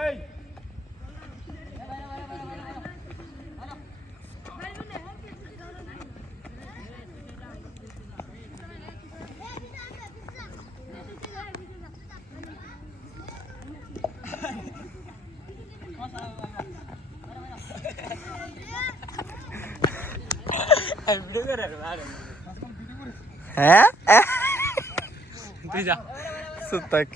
এই হ্যাঁ তুই যা চুপ থাক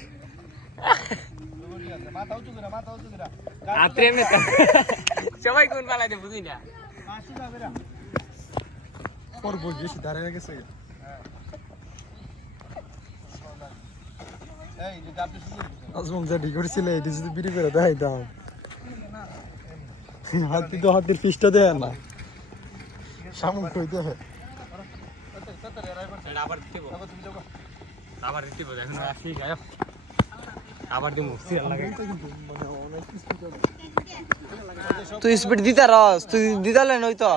সবাই কোন পালাইতে বুঝি না দাঁড়িয়ে গেছে আজমম যা ডিগ করেছিল এটি যদি বিড়ি করে দেয় দাও হাতি তো হাতির ফিসটা দেয় না সামন কই দেয় আবার দিব আবার দিব এখন আসি গায় আবার দিমু সিরিয়াল লাগে তুই স্পিড দিতা রস তুই দিতালে নই তো